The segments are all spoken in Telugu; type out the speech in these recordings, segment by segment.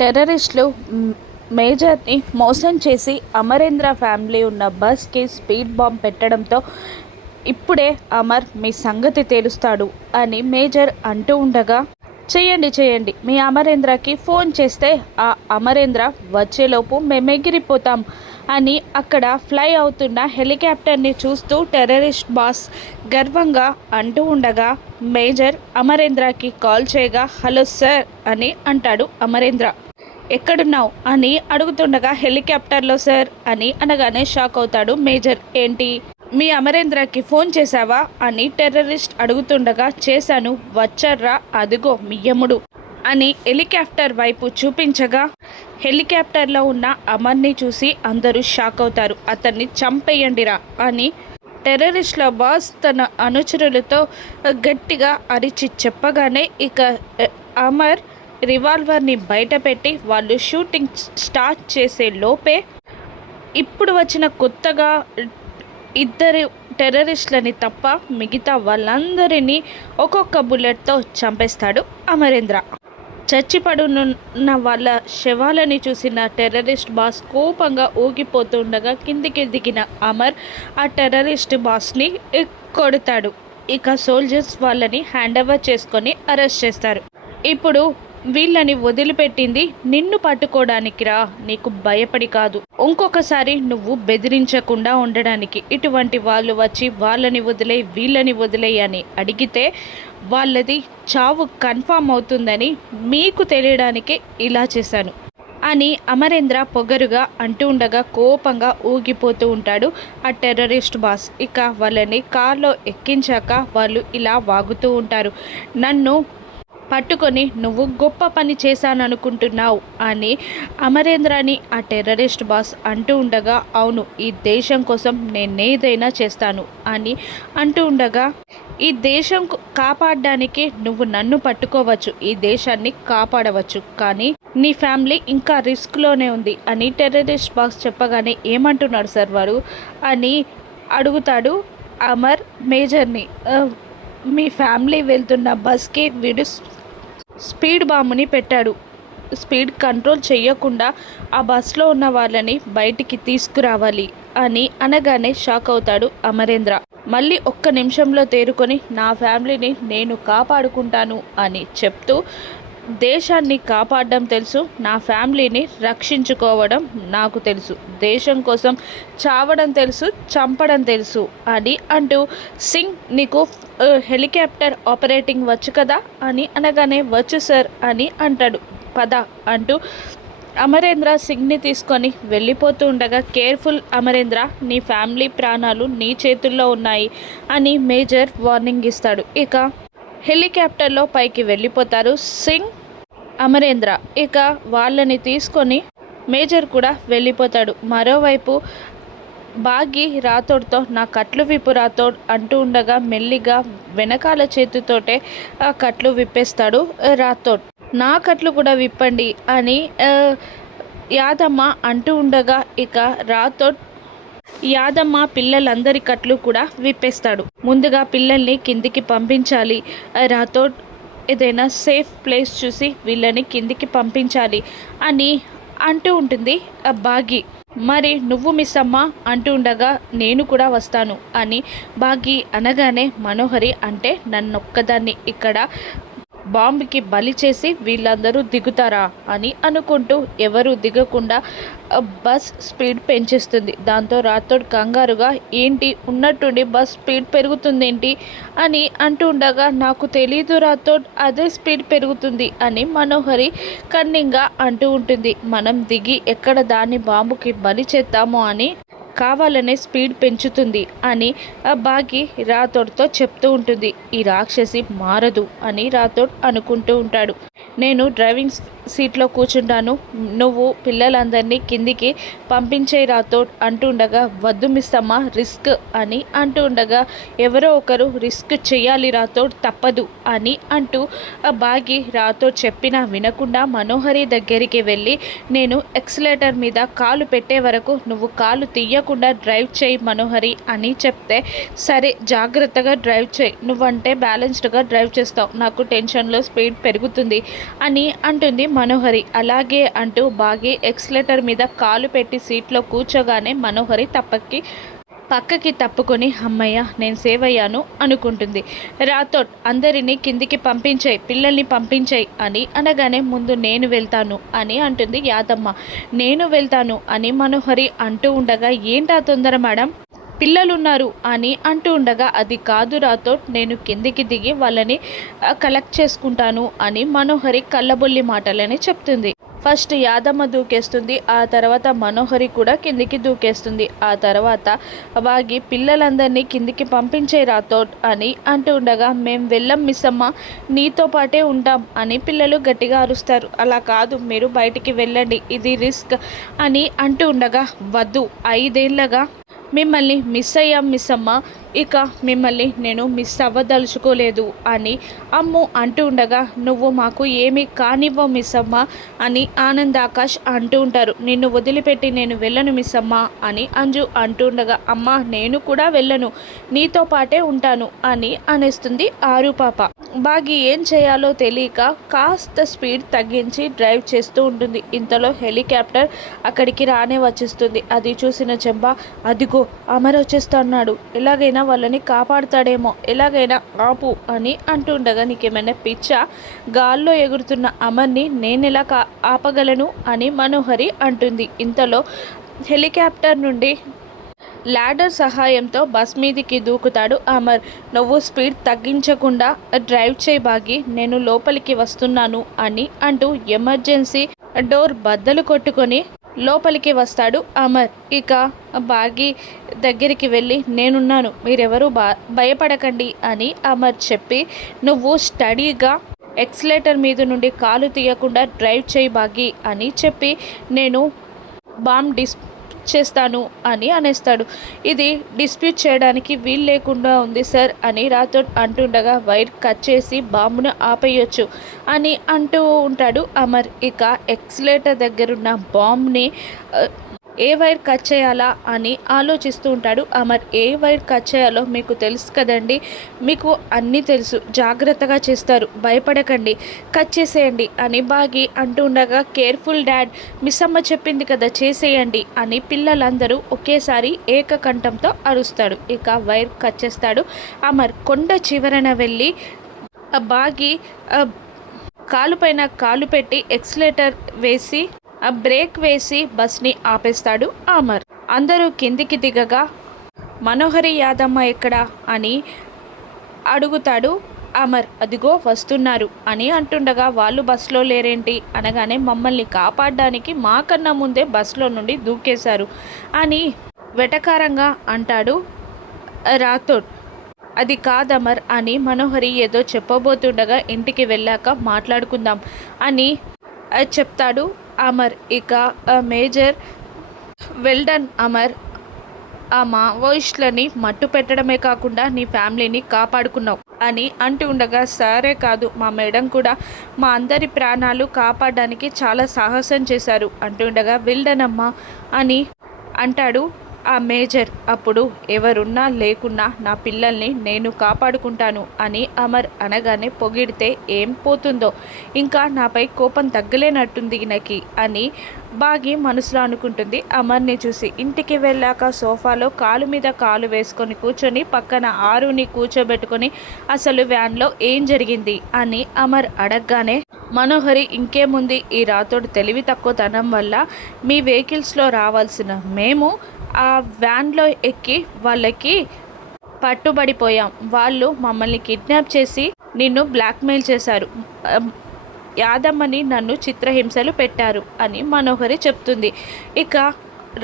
టెర్రరిస్టులు మేజర్ని మోసం చేసి అమరేంద్ర ఫ్యామిలీ ఉన్న బస్కి స్పీడ్ బాంబ్ పెట్టడంతో ఇప్పుడే అమర్ మీ సంగతి తేలుస్తాడు అని మేజర్ అంటూ ఉండగా, చేయండి మీ అమరేంద్రకి ఫోన్ చేస్తే ఆ అమరేంద్ర వచ్చేలోపు మేము ఎగిరిపోతాం అని అక్కడ ఫ్లై అవుతున్న హెలికాప్టర్ని చూస్తూ టెర్రరిస్ట్ బాస్ గర్వంగా అంటూ ఉండగా, మేజర్ అమరేంద్రకి కాల్ చేయగా, హలో సార్ అని అంటాడు అమరేంద్ర. ఎక్కడున్నావు అని అడుగుతుండగా, హెలికాప్టర్లో సార్ అని అనగానే షాక్ అవుతాడు మేజర్. ఏంటి, మీ అమరేంద్రకి ఫోన్ చేశావా అని టెర్రరిస్ట్ అడుగుతుండగా, చేశాను, వచ్చాడ్రా అదిగో మీ యముడు అని హెలికాప్టర్ వైపు చూపించగా, హెలికాప్టర్లో ఉన్న అమర్ని చూసి అందరూ షాక్ అవుతారు. అతన్ని చంపేయండిరా అని టెర్రరిస్ట్ల బాస్ తన అనుచరులతో గట్టిగా అరిచి చెప్పగానే ఇక అమర్ రివాల్వర్ని బయటపెట్టి వాళ్ళు షూటింగ్ స్టార్ట్ చేసే లోపే ఇప్పుడు వచ్చిన కొత్తగా ఇద్దరు టెర్రరిస్టులని తప్ప మిగతా వాళ్ళందరినీ ఒక్కొక్క బుల్లెట్తో చంపేస్తాడు అమరేంద్ర. చచ్చిపడునున్న వాళ్ళ శవాలని చూసిన టెర్రరిస్ట్ బాస్ కోపంగా ఊగిపోతుండగా కిందికి దిగిన అమర్ ఆ టెర్రరిస్ట్ బాస్ని కొడతాడు. ఇక సోల్జర్స్ వాళ్ళని హ్యాండ్ ఓవర్ చేసుకొని అరెస్ట్ చేస్తారు. ఇప్పుడు వీళ్ళని వదిలిపెట్టింది నిన్ను పట్టుకోవడానికి రా, నీకు భయపడి కాదు, ఇంకొకసారి నువ్వు బెదిరించకుండా ఉండడానికి. ఇటువంటి వాళ్ళు వచ్చి వాళ్ళని వదిలేయి వీళ్ళని వదిలేయి అని అడిగితే వాళ్ళది చావు కన్ఫామ్ అవుతుందని మీకు తెలియడానికే ఇలా చేశాను అని అమరేంద్ర పొగరుగా అంటూ ఉండగా కోపంగా ఊగిపోతూ ఉంటాడు ఆ టెర్రరిస్ట్ బాస్. ఇక వాళ్ళని కార్లో ఎక్కించాక వాళ్ళు ఇలా వాగుతూ ఉంటారు. నన్ను పట్టుకొని నువ్వు గొప్ప పని చేశాననుకుంటున్నావు అని అమరేంద్రని ఆ టెర్రరిస్ట్ బాస్ అంటూ ఉండగా, అవును, ఈ దేశం కోసం నేనేదైనా చేస్తాను అని అంటూ ఉండగా, ఈ దేశం కాపాడడానికి నువ్వు నన్ను పట్టుకోవచ్చు, ఈ దేశాన్ని కాపాడవచ్చు, కానీ నీ ఫ్యామిలీ ఇంకా రిస్క్లోనే ఉంది అని టెర్రరిస్ట్ బాస్ చెప్పగానే, ఏమంటున్నాడు సార్ వారు అని అడుగుతాడు అమర్ మేజర్ని. మీ ఫ్యామిలీ వెళ్తున్న బస్కి వీడు స్పీడ్ బాంబుని పెట్టాడు, స్పీడ్ కంట్రోల్ చేయకుండా ఆ బస్లో ఉన్న వాళ్ళని బయటికి తీసుకురావాలి అని అనగానే షాక్ అవుతాడు అమరేంద్ర. మళ్ళీ ఒక్క నిమిషంలో తేరుకొని నా ఫ్యామిలీని నేను కాపాడుకుంటాను అని చెప్తూ, దేశాన్ని కాపాడడం తెలుసు, నా ఫ్యామిలీని రక్షించుకోవడం నాకు తెలుసు, దేశం కోసం చావడం తెలుసు, చంపడం తెలుసు అని అంటూ, సింగ్ నీకు హెలికాప్టర్ ఆపరేటింగ్ వచ్చు కదా అని అనగానే, వచ్చు సార్ అని అంటాడు. పద అంటూ అమరేంద్ర సింగ్ని తీసుకొని వెళ్ళిపోతూ ఉండగా, కేర్ఫుల్ అమరేంద్ర, నీ ఫ్యామిలీ ప్రాణాలు నీ చేతుల్లో ఉన్నాయి అని మేజర్ వార్నింగ్ ఇస్తాడు. ఇక హెలికాప్టర్లో పైకి వెళ్ళిపోతారు సింగ్, అమరేంద్ర. ఇక వాళ్ళని తీసుకొని మేజర్ కూడా వెళ్ళిపోతాడు. మరోవైపు బాగి రాథోడ్తో నా కట్లు విప్పు రాథోడ్ అంటూ ఉండగా మెల్లిగా వెనకాల చేతితోటే ఆ కట్లు విప్పేస్తాడు రాథోడ్. నా కట్లు కూడా విప్పండి అని యాదమ్మ అంటూ ఉండగా, ఇక రాథోడ్ యాదమ్మ పిల్లలందరి కట్లు కూడా విప్పేస్తాడు. ముందుగా పిల్లల్ని కిందికి పంపించాలి రాథోడ్, ఏదైనా సేఫ్ ప్లేస్ చూసి వీళ్ళని కిందికి పంపించాలి అని అంటూ ఉంటుంది బాగి. మరి నువ్వు మిస్ అమ్మ అంటూ ఉండగా, నేను కూడా వస్తాను అని బాగి అనగానే, మనోహరి అంటే నన్నొక్కదాన్ని ఇక్కడ బాంబుకి బలి చేసి వీళ్ళందరూ దిగుతారా అని అనుకుంటూ ఎవరు దిగకుండా బస్ స్పీడ్ పెంచేస్తుంది. దాంతో రాథోడ్ కంగారుగా, ఏంటి ఉన్నట్టుండి బస్ స్పీడ్ పెరుగుతుందేంటి అని అంటూ ఉండగా, నాకు తెలీదు రాథోడ్, అదే స్పీడ్ పెరుగుతుంది అని మనోహరి కన్నింగా అంటూ ఉంటుంది. మనం దిగి ఎక్కడ దాన్ని బాంబుకి బలి చేద్దామో అని కావాలనే స్పీడ్ పెంచుతుంది అని బాగి రాథోడ్తో చెప్తూ ఉంటుంది. ఈ రాక్షసి మారదు అని రాథోడ్ అనుకుంటూ ఉంటాడు. నేను డ్రైవింగ్ సీట్లో కూర్చుంటాను, నువ్వు పిల్లలందరినీ కిందికి పంపించే రాథోడ్ అంటూ ఉండగా, వద్దు మిస్ అమ్మ, రిస్క్ అని అంటూ ఉండగా, ఎవరో ఒకరు రిస్క్ చేయాలి రాథోడ్, తప్పదు అని అంటూ బాగి రాథోడ్ చెప్పినా వినకుండా మనోహరి దగ్గరికి వెళ్ళి, నేను ఎక్సలేటర్ మీద కాలు పెట్టే వరకు నువ్వు కాలు తీయకుండా డ్రైవ్ చేయి మనోహరి అని చెప్తే, సరే జాగ్రత్తగా డ్రైవ్ చేయి, నువ్వంటే బ్యాలెన్స్డ్గా డ్రైవ్ చేస్తావు, నాకు టెన్షన్లో స్పీడ్ పెరుగుతుంది అని అంటుంది మనోహరి. అలాగే అంటూ బాగి ఎక్స్‌లేటర్ మీద కాలు పెట్టి సీట్లో కూర్చోగానే మనోహరి పక్కకి తప్పుకొని హమ్మయ్య నేను సేవ్ అయ్యాను అనుకుంటుంది. రాథోడ్ అందరినీ కిందికి పంపించేయి, పిల్లల్ని పంపించేయి అని అనగానే ముందు నేను వెళ్తాను అని అంటుంది యాదమ్మ. నేను వెళ్తాను అని మనోహరి అంటూ ఉండగా ఏంటా తొందర మేడం, పిల్లలున్నారు అని అంటూ ఉండగా అది కాదు రాథోడ్, నేను కిందికి దిగి వాళ్ళని కలెక్ట్ చేసుకుంటాను అని మనోహరి కళ్ళబొల్లి మాటలని చెప్తుంది. ఫస్ట్ యాదమ్మ దూకేస్తుంది, ఆ తర్వాత మనోహరి కూడా కిందికి దూకేస్తుంది. ఆ తర్వాత వాగి పిల్లలందరినీ కిందికి పంపించే రాథోడ్ అని అంటూ ఉండగా మేము వెళ్ళం మిస్సమ్మ, నీతో పాటే ఉంటాం అని పిల్లలు గట్టిగా అరుస్తారు. అలా కాదు, మీరు బయటికి వెళ్ళండి, ఇది రిస్క్ అని అంటూ ఉండగా వద్దు, 5 ఏళ్ళగా మిమ్మల్ని మిస్ అయ్యాం మిస్సమ్మ, ఇక మిమ్మల్ని నేను మిస్ అవ్వదలుచుకోలేదు అని అమ్ము అంటూ ఉండగా నువ్వు మాకు ఏమీ కానివ్వవు మిస్సమ్మ అని ఆనంద్ ఆకాష్ అంటూ ఉంటారు. నిన్ను వదిలిపెట్టి నేను వెళ్ళను మిస్సమ్మ అని అంజు అంటూ ఉండగా అమ్మ నేను కూడా వెళ్ళను, నీతో పాటే ఉంటాను అని అనేస్తుంది ఆరు పాప. బాగి ఏం చేయాలో తెలియక కాస్త స్పీడ్ తగ్గించి డ్రైవ్ చేస్తూ ఉంటుంది. ఇంతలో హెలికాప్టర్ అక్కడికి రానే వచ్చేస్తుంది. అది చూసిన చెంబ అదిగో అమర్ వచ్చేస్తున్నాడు, ఎలాగైనా వాళ్ళని కాపాడుతాడేమో, ఎలాగైనా ఆపు అని అంటుండగా నీకేమైనా పిచ్చా, గాల్లో ఎగురుతున్న అమర్ని నేనెలా ఆపగలను అని మనోహరి అంటుంది. ఇంతలో హెలికాప్టర్ నుండి ల్యాడర్ సహాయంతో బస్ మీదికి దూకుతాడు అమర్. నువ్వు స్పీడ్ తగ్గించకుండా డ్రైవ్ చేయి బాగి, నేను లోపలికి వస్తున్నాను అని అంటూ ఎమర్జెన్సీ డోర్ బద్దలు కొట్టుకొని లోపలికి వస్తాడు అమర్. ఇక బాగి దగ్గరికి వెళ్ళి నేనున్నాను, మీరెవరూ భయపడకండి అని అమర్ చెప్పి నువ్వు స్టడీగా ఎక్స్లేటర్ మీద నుండి కాలు తీయకుండా డ్రైవ్ చేయి బాగి అని చెప్పి నేను బాంబ్ చేస్తాను అని అనేస్తాడు. ఇది డిస్ప్యూట్ చేయడానికి వీలు లేకుండా ఉంది సార్ అని రాథోడ్ అంటుండగా వైర్ కట్ చేసి బాంబును ఆపేయొచ్చు అని అంటూ ఉంటాడు అమర్. ఇక ఎక్స్లేటర్ దగ్గరున్న బాంబ్ని ఏ వైర్ కట్ చేయాలా అని ఆలోచిస్తూ ఉంటాడు అమర్. ఏ వైర్ కట్ చేయాలో మీకు తెలుసు కదండి, మీకు అన్నీ తెలుసు, జాగ్రత్తగా చేస్తారు, భయపడకండి, కట్ చేసేయండి అని బాగి అంటూ ఉండగా కేర్ఫుల్ డాడ్, మిస్ అమ్మ చెప్పింది కదా చేసేయండి అని పిల్లలందరూ ఒకేసారి ఏకకంఠంతో అరుస్తాడు. ఇక వైర్ కట్ చేస్తాడు అమర్. కొండ చివరన వెళ్ళి బాగి కాలుపైన కాలు పెట్టి ఎక్స్లేటర్ వేసి బ్రేక్ వేసి బస్ని ఆపేస్తాడు అమర్. అందరూ కిందికి దిగగా మనోహరి యాదమ్మ ఎక్కడా అని అడుగుతాడు అమర్. అదిగో వస్తున్నారు అని అంటుండగా వాళ్ళు బస్సులో లేరేంటి అనగానే మమ్మల్ని కాపాడడానికి మాకన్నా ముందే బస్సులో నుండి దూకేశారు అని వెటకారంగా అంటాడు రాథోడ్. అది కాదమర్ అని మనోహరి ఏదో చెప్పబోతుండగా ఇంటికి వెళ్ళాక మాట్లాడుకుందాం అని చెప్తాడు అమర్. ఇక మేజర్ వెల్డన్ అమర్, ఆ మావోయిస్టులని మట్టు పెట్టడమే కాకుండా నీ ఫ్యామిలీని కాపాడుకున్నావు అని అంటూ ఉండగా సరే కాదు, మా మేడం కూడా మా అందరి ప్రాణాలు కాపాడడానికి చాలా సాహసం చేశారు అంటుండగా వెల్డన్ అమ్మ అని అంటాడు ఆ మేజర్. అప్పుడు ఎవరున్నా లేకున్నా నా పిల్లల్ని నేను కాపాడుకుంటాను అని అమర్ అనగానే పొగిడితే ఏం పోతుందో, ఇంకా నాపై కోపం తగ్గలేనట్టుంది నాకు అని బాగి మనసులో అనుకుంటుంది అమర్ని చూసి. ఇంటికి వెళ్ళాక సోఫాలో కాలు మీద కాలు వేసుకొని కూర్చొని పక్కన ఆరుని కూర్చోబెట్టుకొని అసలు వ్యాన్లో ఏం జరిగింది అని అమర్ అడగగానే మనోహరి ఇంకేముంది, ఈ రాథోడ్ తెలివి తక్కువతనం వల్ల మీ వెహికల్స్లో రావాల్సిన మేము ఆ వ్యాన్లో ఎక్కి వాళ్ళకి పట్టుబడిపోయాం, వాళ్ళు మమ్మల్ని కిడ్నాప్ చేసి నిన్ను బ్లాక్మెయిల్ చేశారు, యాదమ్మని నన్ను చిత్రహింసలు పెట్టారు అని మనోహరి చెప్తుంది. ఇక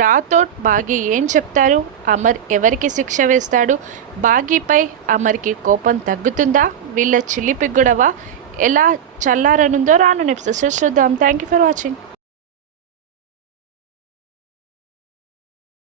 రాథోడ్ బాగి ఏం చెప్తారు, అమర్ ఎవరికి శిక్ష వేస్తాడు, బాగీపై అమర్కి కోపం తగ్గుతుందా, వీళ్ళ చిలిపి గొడవ ఎలా చల్లారనుందో రాను ఎపిసోడ్స్ చూద్దాం. Thank you for watching.